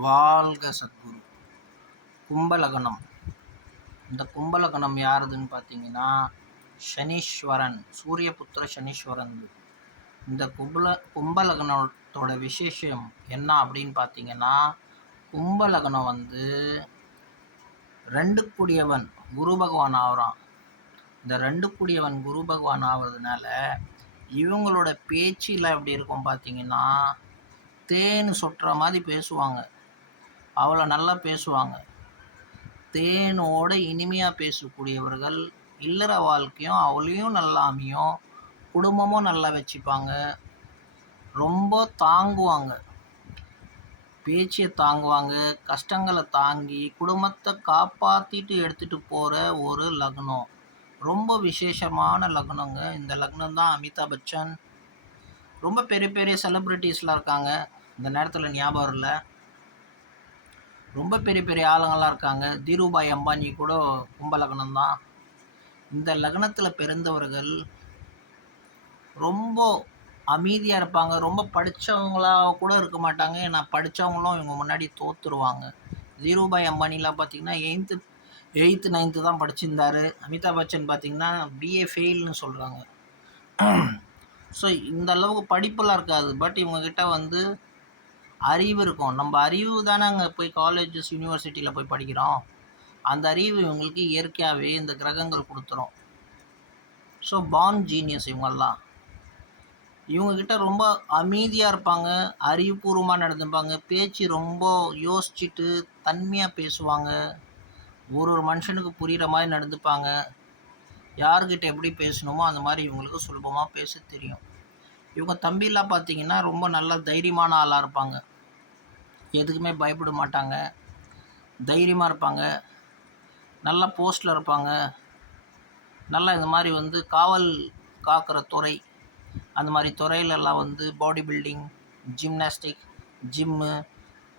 வாழ்க சத்குரு. கும்பலகணம். இந்த கும்பலகணம் யாருதுன்னு பார்த்தீங்கன்னா சனீஸ்வரன், சூரியபுத்திர சனீஸ்வரன். இந்த கும்பலகணத்தோட விசேஷம் என்ன அப்படின்னு பார்த்தீங்கன்னா, கும்பலகணம் வந்து ரெண்டு கூடியவன் குரு பகவான் ஆகிறான். இந்த ரெண்டு கூடியவன் குரு பகவான் ஆகிறதுனால இவங்களோட பேச்சில் எப்படி இருக்கும் பார்த்தீங்கன்னா, தேன் சொட்டுற மாதிரி பேசுவாங்க. அவ்வளோ நல்லா பேசுவாங்க. தேனோட இனிமையாக பேசக்கூடியவர்கள். இல்லற வாழ்க்கையும் அவளையும் நல்லா அமையும், குடும்பமும் நல்லா வச்சுப்பாங்க. ரொம்ப தாங்குவாங்க, பேச்சை தாங்குவாங்க, கஷ்டங்களை தாங்கி குடும்பத்தை காப்பாற்றிட்டு எடுத்துகிட்டு போகிற ஒரு லக்னம். ரொம்ப விசேஷமான லக்னங்க இந்த லக்னம் தான். அமிதாப் பச்சன், ரொம்ப பெரிய பெரிய செலிப்ரிட்டிஸ்லாம் இருக்காங்க. இந்த நேரத்தில் ஞாபகம் இல்லை, ரொம்ப பெரிய பெரிய ஆளுங்கள்லாம் இருக்காங்க. தீருபாய் அம்பானி கூட கும்பலக்னம் தான். இந்த லக்னத்தில் பிறந்தவர்கள் ரொம்ப அமைதியாக இருப்பாங்க. ரொம்ப படித்தவங்களாக கூட இருக்க மாட்டாங்க. ஏன்னா படித்தவங்களும் இவங்க முன்னாடி தோற்றுருவாங்க. தீருபாய் அம்பானிலாம் பார்த்திங்கன்னா எயித்து 9th தான் படிச்சிருந்தார். அமிதாப் பச்சன் பார்த்திங்கன்னா பிஏ ஃபெயில்னு சொல்கிறாங்க. ஸோ இந்த அளவுக்கு படிப்பெல்லாம் இருக்காது. பட் இவங்கக்கிட்ட வந்து அறிவு இருக்கும். நம்ம அறிவு தானே அங்கே போய் காலேஜஸ் யூனிவர்சிட்டியில் போய் படிக்கிறோம். அந்த அறிவு இவங்களுக்கு இயற்கையாகவே இந்த கிரகங்கள் கொடுத்துரும். ஸோ பார்ன் ஜீனியஸ் இவங்கெல்லாம். இவங்கக்கிட்ட ரொம்ப அமைதியாக இருப்பாங்க, அறிவுபூர்வமாக நடந்துப்பாங்க, பேச்சு ரொம்ப யோசிச்சுட்டு தன்மையாக பேசுவாங்க, ஒரு மனுஷனுக்கு புரிகிற மாதிரி நடந்துப்பாங்க. யார்கிட்ட எப்படி பேசணுமோ அந்த மாதிரி இவங்களுக்கு சுலபமாக பேச தெரியும். இவங்க தம்பிலாம் பார்த்திங்கன்னா ரொம்ப நல்ல தைரியமான ஆளாக இருப்பாங்க. எதுக்குமே பயப்பட மாட்டாங்க, தைரியமாக இருப்பாங்க, நல்ல போஸ்ட்டில் இருப்பாங்க. நல்லா இந்த மாதிரி வந்து காவல் காக்கிற துறை, அந்த மாதிரி துறையிலெல்லாம் வந்து பாடி பில்டிங், ஜிம்னாஸ்டிக், ஜிம்மு,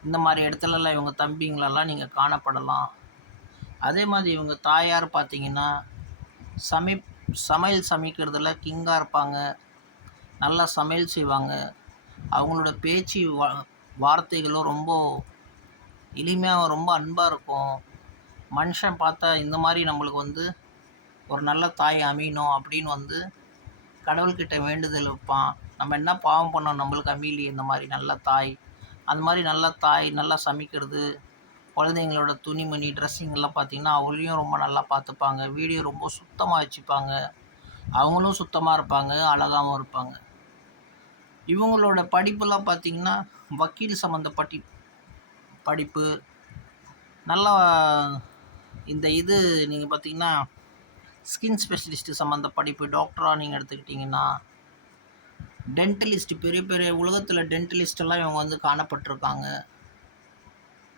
இந்த மாதிரி இடத்துலலாம் இவங்க தம்பிங்களெல்லாம் நீங்கள் காணப்படலாம். அதே மாதிரி இவங்க தாயார் பார்த்திங்கன்னா சமையல் சமைக்கிறதுல கிங்காக இருப்பாங்க, நல்லா சமையல் செய்வாங்க. அவங்களோட பேச்சு வார்த்தைகளும் ரொம்ப எளிமையாக ரொம்ப அன்பாக இருக்கும். மனுஷன் பார்த்தா இந்த மாதிரி நம்மளுக்கு வந்து ஒரு நல்ல தாய் அமையணும் அப்படின்னு வந்து கடவுள்கிட்ட வேண்டுதல் வைப்பான். நம்ம என்ன பாவம் பண்ணோம் நம்மளுக்கு அமையலையே இந்த மாதிரி நல்ல தாய். அந்த மாதிரி நல்ல தாய் நல்லா சமைக்கிறது, குழந்தைங்களோட துணிமணி ட்ரெஸ்ஸிங்கெல்லாம் பார்த்திங்கன்னா அவங்களையும் ரொம்ப நல்லா பார்த்துப்பாங்க. வீடியோ ரொம்ப சுத்தமாக வச்சுப்பாங்க. அவங்களும் சுத்தமாக இருப்பாங்க, அழகாகவும் இருப்பாங்க. இவங்களோட படிப்புலாம் பார்த்திங்கன்னா வக்கீல் சம்மந்தப்பட்ட படிப்பு, நல்லா இந்த இது நீங்கள் பார்த்திங்கன்னா ஸ்கின் ஸ்பெஷலிஸ்ட்டு சம்மந்த படிப்பு, டாக்டராக நீங்கள் எடுத்துக்கிட்டிங்கன்னா, டென்டலிஸ்ட்டு, பெரிய பெரிய உலகத்தில் டென்டலிஸ்டெல்லாம் இவங்க வந்து காணப்பட்டிருக்காங்க.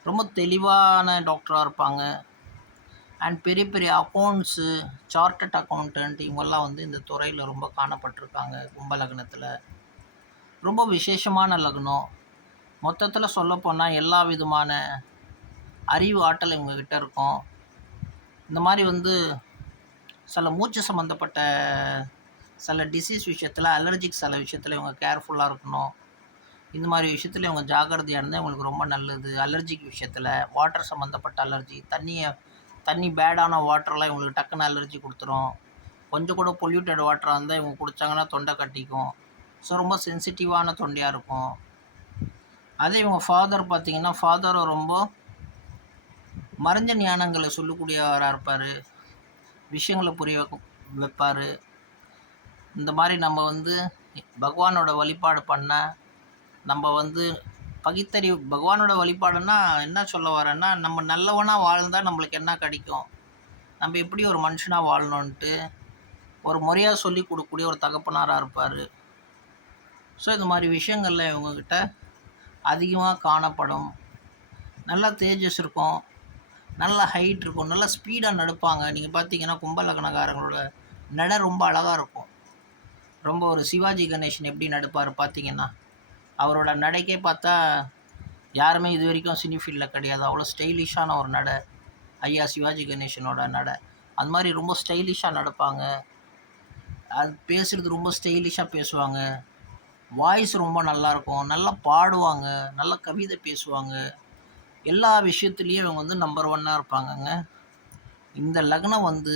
ரொம்ப தெளிவான டாக்டராக இருப்பாங்க. அண்ட் பெரிய பெரிய அக்கௌண்ட்ஸு, சார்ட்டட் அக்கௌண்டன்ட் இவங்கெல்லாம் வந்து இந்த துறையில் ரொம்ப காணப்பட்டிருக்காங்க. கும்பலக்னத்தில் ரொம்ப விசேஷமான லக்னம். மொத்தத்தில் சொல்லப்போனால் எல்லா விதமான அறிவு ஆற்றல் இவங்கக்கிட்ட இருக்கும். இந்த மாதிரி வந்து சில மூச்சு சம்மந்தப்பட்ட சில டிசீஸ் விஷயத்தில், அலர்ஜிக் சில விஷயத்தில் இவங்க கேர்ஃபுல்லாக இருக்கணும். இந்த மாதிரி விஷயத்தில் இவங்க ஜாக்கிரதையாக இருந்தால் இவங்களுக்கு ரொம்ப நல்லது. அலர்ஜிக் விஷயத்தில், வாட்டர் சம்மந்தப்பட்ட அலர்ஜி, தண்ணி பேடான வாட்டர்லாம் இவங்களுக்கு டக்குன்னு அலர்ஜி கொடுத்துரும். கொஞ்சம் கூட பொல்யூட்டட் வாட்டராக இருந்தால் இவங்க குடித்தாங்கன்னா தொண்டை கட்டிக்கும். ஸோ ரொம்ப சென்சிட்டிவான தொண்டையாக இருக்கும். அதே இவங்க ஃபாதர் பார்த்திங்கன்னா, ஃபாதரும் ரொம்ப மறைஞ்ச ஞானங்களை சொல்லக்கூடியவராக இருப்பார், விஷயங்களை புரிய வைப்பார். இந்த மாதிரி நம்ம வந்து பகவானோட வழிபாடு பண்ண நம்ம வந்து பகுத்தறிவு. பகவானோட வழிபாடுன்னா என்ன சொல்ல வரேன்னா, நம்ம நல்லவனாக வாழ்ந்தால் நம்மளுக்கு என்ன கிடைக்கும், நம்ம எப்படி ஒரு மனுஷனாக வாழணுன்ட்டு ஒரு முறையாக சொல்லி கொடுக்கக்கூடிய ஒரு தகப்பனாராக இருப்பார். ஸோ இந்த மாதிரி விஷயங்களில் இவங்கக்கிட்ட அதிகமாக காணப்படும். நல்லா தேஜஸ் இருக்கும், நல்ல ஹைட் இருக்கும், நல்லா ஸ்பீடாக நடப்பாங்க. நீங்கள் பார்த்தீங்கன்னா கும்பலக்னக்காரங்களோட நடை ரொம்ப அழகாக இருக்கும். ரொம்ப ஒரு சிவாஜி கணேசன் எப்படி நடிப்பார் பார்த்திங்கன்னா, அவரோட நடைக்கே பார்த்தா யாருமே இது வரைக்கும் சினி ஃபீல்டில் கிடையாது. அவ்வளோ ஸ்டைலிஷான ஒரு நடை ஐயா சிவாஜி கணேசனோட நடை. அது மாதிரி ரொம்ப ஸ்டைலிஷாக நடப்பாங்க. அது பேசுகிறது ரொம்ப ஸ்டைலிஷாக பேசுவாங்க. வாய்ஸ் ரொம்ப நல்லாயிருக்கும், நல்லா பாடுவாங்க, நல்லா கவிதை பேசுவாங்க. எல்லா விஷயத்துலேயும் இவங்க வந்து நம்பர் ஒன்னாக இருப்பாங்கங்க. இந்த லக்னம் வந்து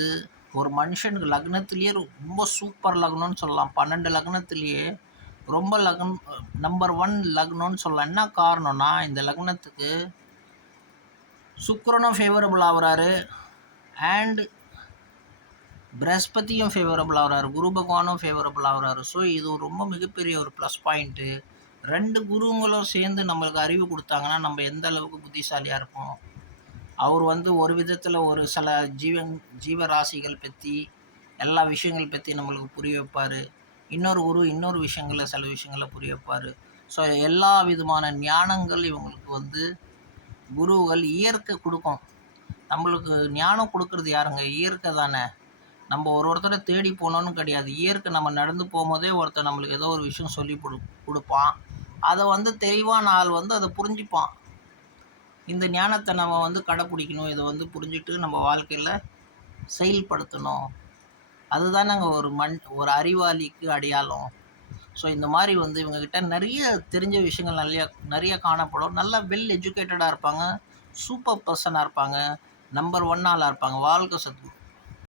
ஒரு மனுஷனுக்கு லக்னத்திலேயே ரொம்ப சூப்பர் லக்னம்னு சொல்லலாம். 12 லக்னத்திலேயே ரொம்ப நம்பர் 1 லக்னம்னு சொல்லலாம். என்ன காரணம்னா, இந்த லக்னத்துக்கு சுக்கிரனும் ஃபேவரபிள் ஆகுறாரு, அண்ட் பிரகஸ்பதியும் ஃபேவரபிள் ஆகுறாரு, குரு பகவானும் ஃபேவரபிள் ஆகுறாரு. ஸோ இது ரொம்ப மிகப்பெரிய ஒரு ப்ளஸ் பாயிண்ட்டு. 2 குருங்களும் சேர்ந்து நம்மளுக்கு அறிவு கொடுத்தாங்கன்னா நம்ம எந்த அளவுக்கு புத்திசாலியாக இருப்போம். அவர் வந்து ஒரு விதத்தில் ஒரு சில ஜீவராசிகள் பற்றி எல்லா விஷயங்கள் பற்றி நம்மளுக்கு புரிய வைப்பார். இன்னொரு குரு இன்னொரு விஷயங்களை சில விஷயங்களை புரிய வைப்பார். ஸோ எல்லா விதமான ஞானங்கள் இவங்களுக்கு வந்து குருவுகள் இயற்கை கொடுக்கும். நம்மளுக்கு ஞானம் கொடுக்கறது யாருங்க? இயற்கை தானே. நம்ம ஒருத்தரை தேடி போனோன்னு கிடையாது. இயற்கை நம்ம நடந்து போகும்போதே ஒருத்தர் நம்மளுக்கு ஏதோ ஒரு விஷயம் சொல்லி கொடுப்பான். அதை வந்து தெளிவான ஆள் வந்து அதை புரிஞ்சுப்பான். இந்த ஞானத்தை நம்ம வந்து கடைப்பிடிக்கணும். இதை வந்து புரிஞ்சுட்டு நம்ம வாழ்க்கையில் செயல்படுத்தணும். அதுதான் நாங்கள் ஒரு அறிவாளிக்கு அடையாளம். ஸோ இந்த மாதிரி வந்து இவங்ககிட்ட நிறைய தெரிஞ்ச விஷயங்கள் நிறைய காணப்படும். நல்லா வெல் எஜுகேட்டடாக இருப்பாங்க, சூப்பர் பர்சனாக இருப்பாங்க, நம்பர் 1 ஆளாக இருப்பாங்க. வாழ்க சத்குரு.